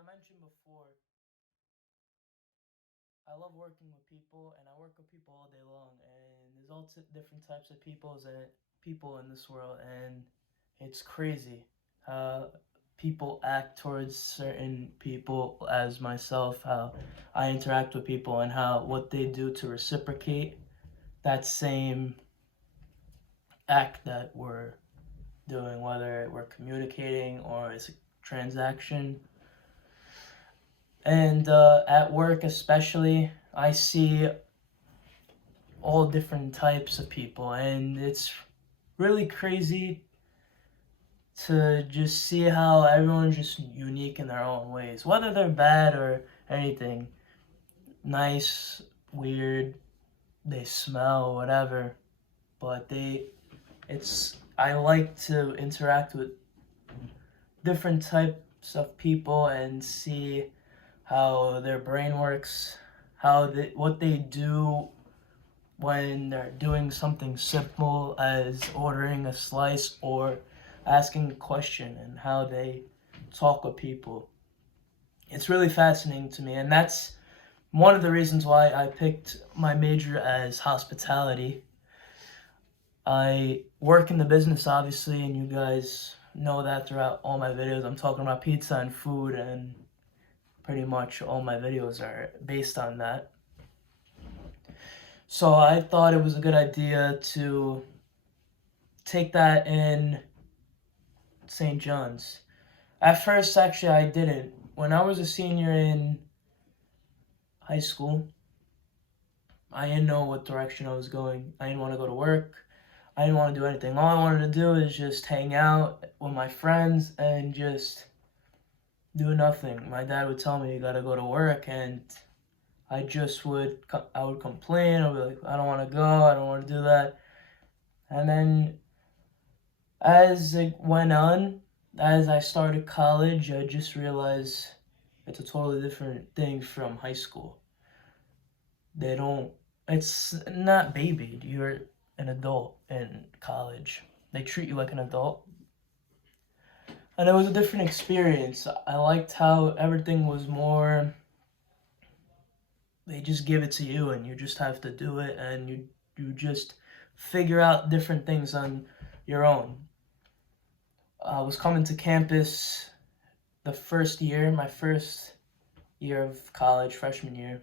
I mentioned before, I love working with people, and I work with people all day long. And there's all different types of people in this world, and it's crazy how people act towards certain people as myself, how I interact with people, and how what they do to reciprocate that same act that we're doing, whether we're communicating or it's a transaction. And at work, especially, I see all different types of people, and it's really crazy to just see how everyone's just unique in their own ways, whether they're bad or anything, nice, weird, they smell, whatever. But I like to interact with different types of people and see how their brain works, what they do when they're doing something simple as ordering a slice or asking a question, and how they talk with people. It's really fascinating to me, and that's one of the reasons why I picked my major as hospitality. I work in the business, obviously, and you guys know that throughout all my videos. I'm talking about pizza and food, and pretty much all my videos are based on that. So I thought it was a good idea to take that in St. John's. At first, actually, I didn't. When I was a senior in high school, I didn't know what direction I was going. I didn't want to go to work. I didn't want to do anything. All I wanted to do is just hang out with my friends and just do nothing. My dad would tell me, you gotta go to work, and I would complain. I'd be like, I don't want to go, I don't want to do that. And then as it went on, as I started college, I just realized it's a totally different thing from high school. They don't, it's not babied. You're an adult in college. They treat you like an adult. And it was a different experience. I liked how everything was more, they just give it to you and you just have to do it, and you just figure out different things on your own. I was coming to campus my first year of college, freshman year.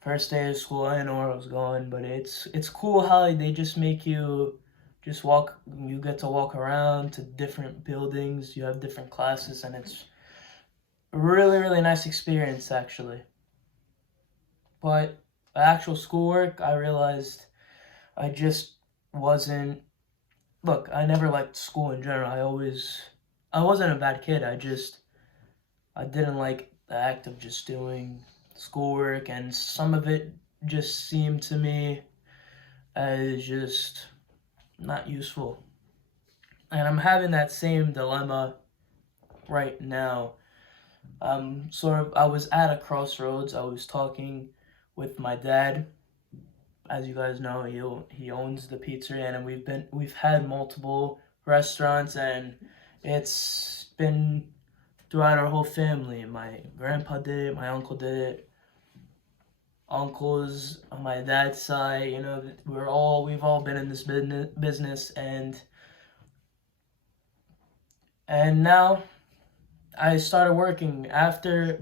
First day of school, I didn't know where I was going, but it's cool how they just make you just walk. You get to walk around to different buildings. You have different classes, and it's a really, really nice experience, actually. But the actual schoolwork, I realized I just wasn't. Look, I never liked school in general. I wasn't a bad kid. I didn't like the act of just doing schoolwork, and some of it just seemed to me as just not useful. And I'm having that same dilemma right now. I was at a crossroads. I was talking with my dad. As you guys know, he owns the pizzeria, and we've had multiple restaurants, and it's been throughout our whole family. My grandpa did it, my uncle did it, uncles on my dad's side. We've all been in this business, and now I started working.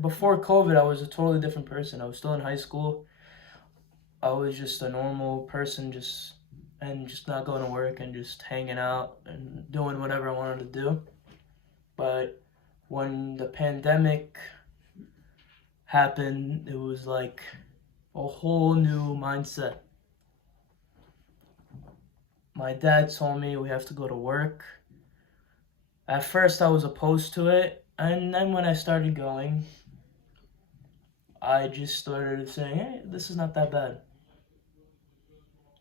Before COVID, I was a totally different person. I was still in high school. I was just a normal person, just not going to work and just hanging out and doing whatever I wanted to do. But when the pandemic happened, it was like a whole new mindset. My dad told me we have to go to work. At first, I was opposed to it, and then when I started going, I just started saying, hey, this is not that bad.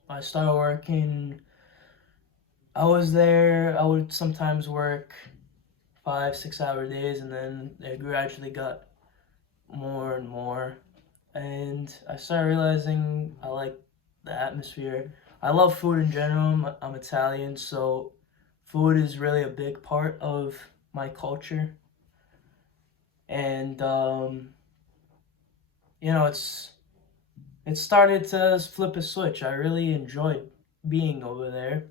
I started working. I was there. I would sometimes work 5, 6 hour days, and then it gradually got more and more. And I started realizing I like the atmosphere. I love food in general. I'm Italian, so food is really a big part of my culture. And it started to flip a switch. I really enjoyed being over there.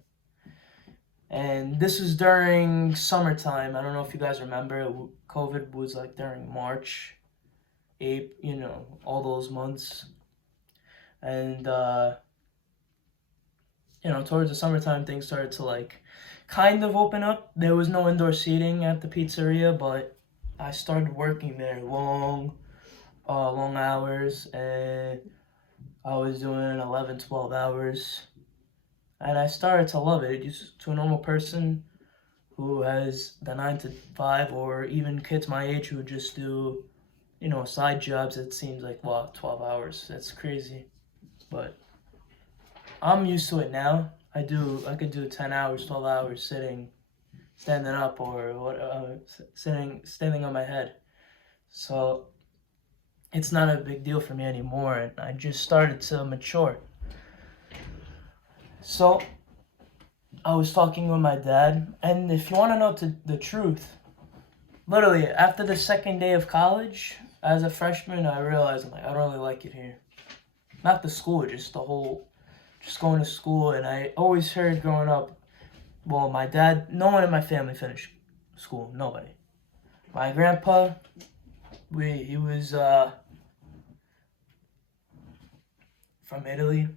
And this was during summertime. I don't know if you guys remember. COVID was like during March, April, all those months. And towards the summertime, things started to like kind of open up. There was no indoor seating at the pizzeria, but I started working there long hours, and I was doing 11, 12 hours, and I started to love it. Just to a normal person who has the 9 to 5, or even kids my age who just do, side jobs, it seems like, wow, 12 hours. That's crazy. But I'm used to it now. I could do 10 hours, 12 hours standing up, or standing on my head. So it's not a big deal for me anymore, and I just started to mature. So I was talking with my dad, and if you want to know the truth, literally after the second day of college, as a freshman, I realized I don't really like it here. Not the school, just going to school. And I always heard growing up, well, my dad, no one in my family finished school, nobody. My grandpa, he was from Italy,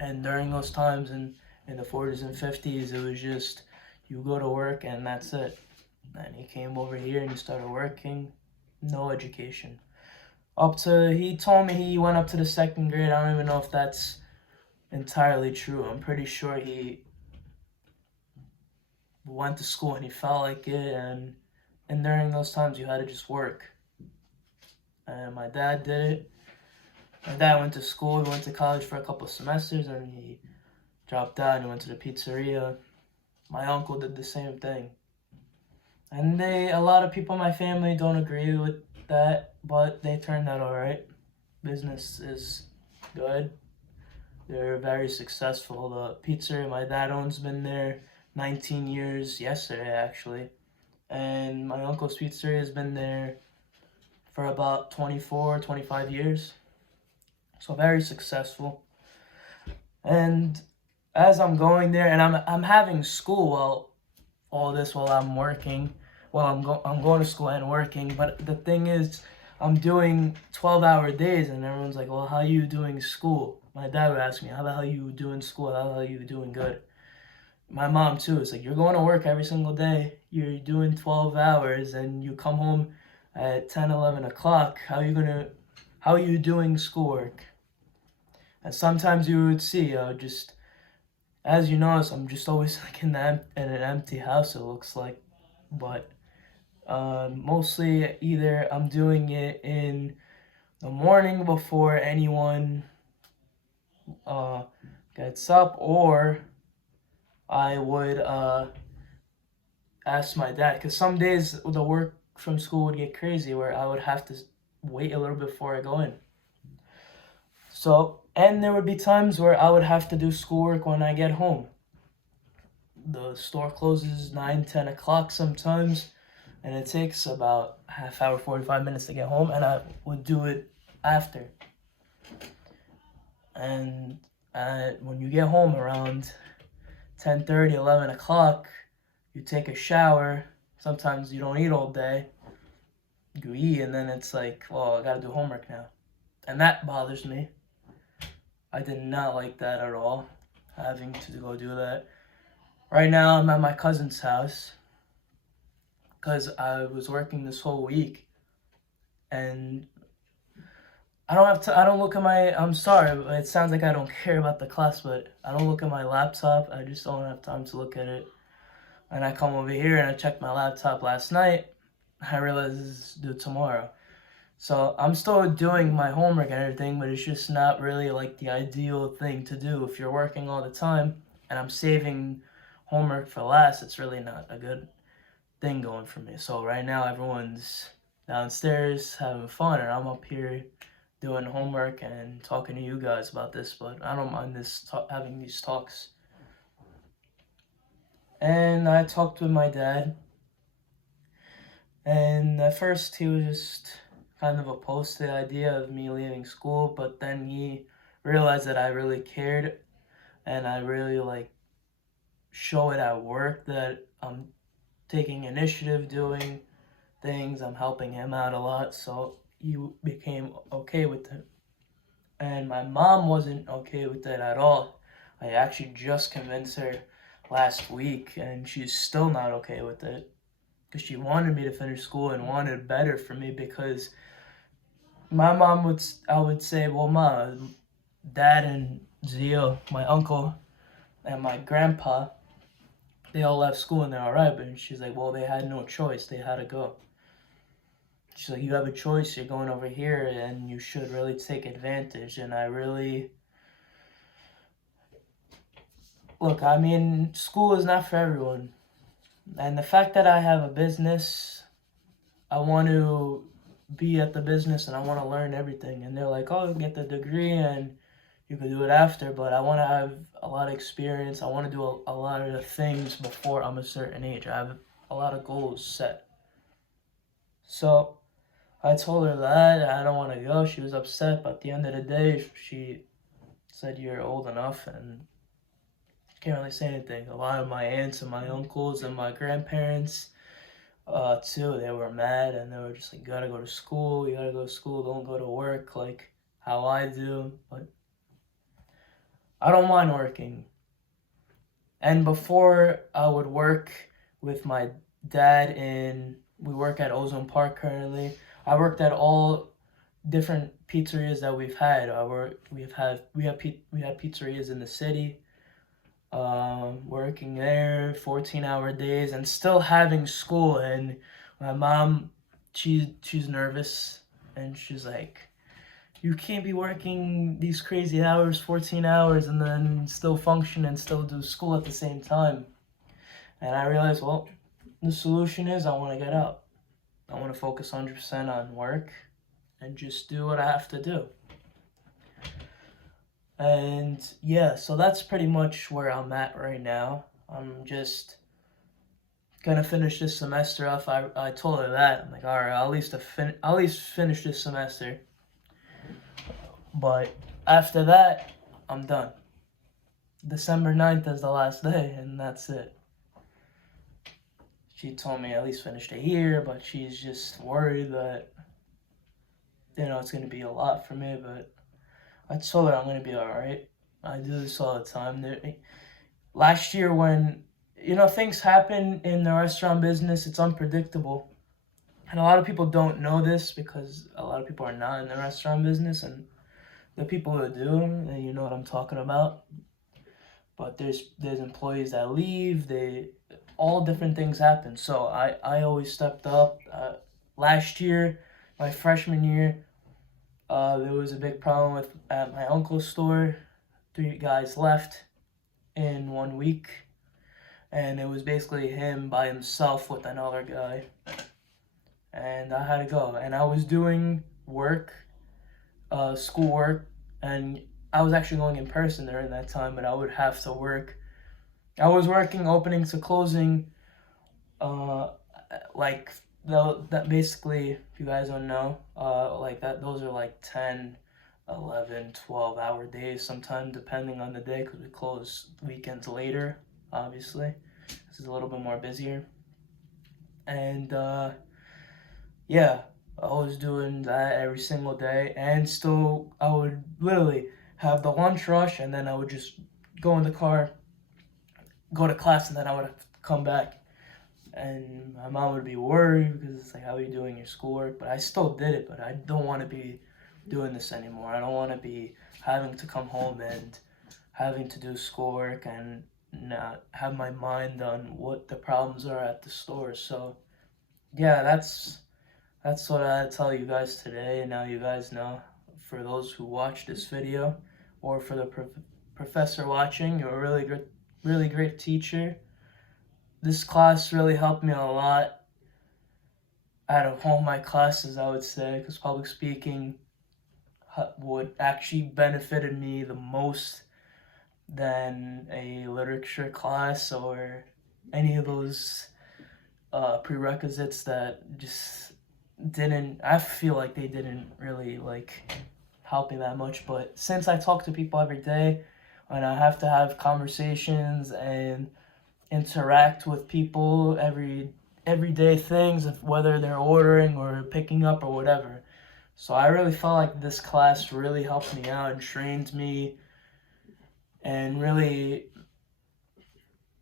and during those times in the 40s and 50s, it was just you go to work and that's it. And he came over here and he started working, no education. He told me he went up to the second grade. I don't even know if that's entirely true. I'm pretty sure he went to school and he felt like it, and during those times you had to just work. And my dad did it. My dad went to school, he went to college for a couple of semesters, and he dropped out and he went to the pizzeria. My uncle did the same thing. And a lot of people in my family don't agree with that, but they turned out alright. Business is good. They're very successful. The pizzeria my dad owns been there 19 years, yesterday actually. And my uncle's pizzeria has been there for about 24, 25 years. So very successful. And as I'm going there, and I'm having school while I'm working. Well, I'm going to school and working, but the thing is, I'm doing 12-hour days, and everyone's like, well, how are you doing school? My dad would ask me, how the hell are you doing school? How the hell are you doing good? My mom, too, is like, you're going to work every single day. You're doing 12 hours, and you come home at 10, 11 o'clock. How are you doing schoolwork? And sometimes you would see, just, as you notice, I'm just always like in an empty house, it looks like. But mostly either I'm doing it in the morning before anyone gets up, or I would ask my dad, because some days the work from school would get crazy where I would have to wait a little bit before I go in. So, and there would be times where I would have to do schoolwork when I get home. The store closes 9, 10 o'clock sometimes, and it takes about half hour, 45 minutes to get home, and I would do it after. And when you get home around 10:30, 11 o'clock, you take a shower. Sometimes you don't eat all day. You eat, and then it's like, well, I gotta do homework now. And that bothers me. I did not like that at all, having to go do that. Right now, I'm at my cousin's house because I was working this whole week, and I don't look at I'm sorry, it sounds like I don't care about the class, but I don't look at my laptop. I just don't have time to look at it. And I come over here and I checked my laptop last night. I realized this is due tomorrow. So I'm still doing my homework and everything, but it's just not really like the ideal thing to do. If you're working all the time and I'm saving homework for last, it's really not a good thing going for me. So right now everyone's downstairs having fun, and I'm up here doing homework and talking to you guys about this, but I don't mind having these talks. And I talked with my dad, And at first he was just kind of opposed to the idea of me leaving school, but then he realized that I really cared and I really like show it at work that I'm taking initiative, doing things, I'm helping him out a lot, so he became okay with it. And my mom wasn't okay with it at all. I actually just convinced her last week, and she's still not okay with it because she wanted me to finish school and wanted better for me. Because my mom would, I would say, well, mom, dad and Zio, my uncle, and my grandpa, they all left school and they're all right. But she's like, well, they had no choice; they had to go. She's like, you have a choice. You're going over here, and you should really take advantage. And I really look. I mean, school is not for everyone, and the fact that I have a business, I want to be at the business and I want to learn everything. And they're like, oh, get the degree and you can do it after. But I want to have a lot of experience. I want to do a lot of the things before I'm a certain age. I have a lot of goals set. So I told her that I don't want to go. She was upset, but at the end of the day, she said, you're old enough, and can't really say anything. A lot of my aunts and my uncles and my grandparents, too, they were mad, and they were just like, you gotta go to school, don't go to work like how I do. But I don't mind working. And before I would work with my dad we work at Ozone Park currently. I worked at all different pizzerias that we've had. We had pizzerias in the city. Working there 14-hour days and still having school. And my mom, she's nervous, and she's like, you can't be working these crazy hours, 14 hours, and then still function and still do school at the same time. And I realized, well, the solution is I want to get out. I want to focus 100% on work and just do what I have to do. And yeah, so that's pretty much where I'm at right now. I'm just gonna finish this semester off. I told her that. I'm like, all right, I'll at least finish this semester. But after that, I'm done. December 9th is the last day, and that's it. She told me at least finish the year, but she's just worried that, it's going to be a lot for me. But I told her I'm going to be all right. I do this all the time. Last year when, things happen in the restaurant business, it's unpredictable. And a lot of people don't know this because a lot of people are not in the restaurant business, and the people who do, you know what I'm talking about. But there's employees that leave. All different things happen. So I always stepped up. Last year, my freshman year, there was a big problem at my uncle's store. 3 guys left in 1 week, and it was basically him by himself with another guy. And I had to go. And I was doing work, schoolwork, and I was actually going in person during that time, but I would have to work. I was working opening to closing, like that basically, if you guys don't know, like that, those are like 10, 11, 12-hour days sometimes, depending on the day, because we close weekends later, obviously. This is a little bit more busier. And yeah, I was doing that every single day, and still I would literally have the lunch rush, and then I would just go in the car, go to class, and then I would have to come back. And my mom would be worried because it's like, how are you doing your schoolwork? But I still did it, but I don't want to be doing this anymore. I don't want to be having to come home and having to do schoolwork and not have my mind on what the problems are at the store. So yeah, that's what I tell you guys today. And now you guys know, for those who watch this video, or for the professor watching, you're a really great teacher. This class really helped me a lot out of all my classes, I would say, because public speaking would actually benefited me the most than a literature class or any of those prerequisites that just didn't, I feel like they didn't really like help me that much. But since I talk to people every day and I have to have conversations and interact with people everyday things, whether they're ordering or picking up or whatever. So I really felt like this class really helped me out and trained me and really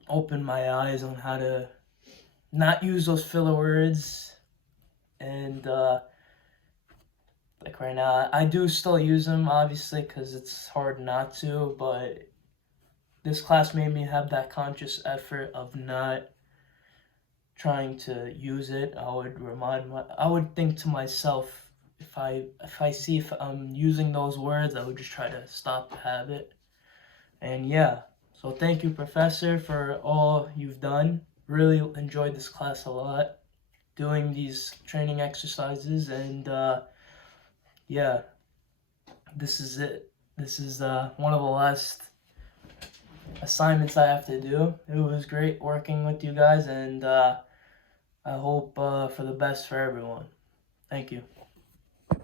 opened my eyes on how to not use those filler words. And like right now, I do still use them, obviously, because it's hard not to, but this class made me have that conscious effort of not trying to use it. I would think to myself, if I see if I'm using those words, I would just try to stop the habit. And yeah, so thank you, Professor, for all you've done. Really enjoyed this class a lot, doing these training exercises, and yeah, this is it. This is one of the last assignments I have to do. It was great working with you guys, and I hope for the best for everyone. Thank you.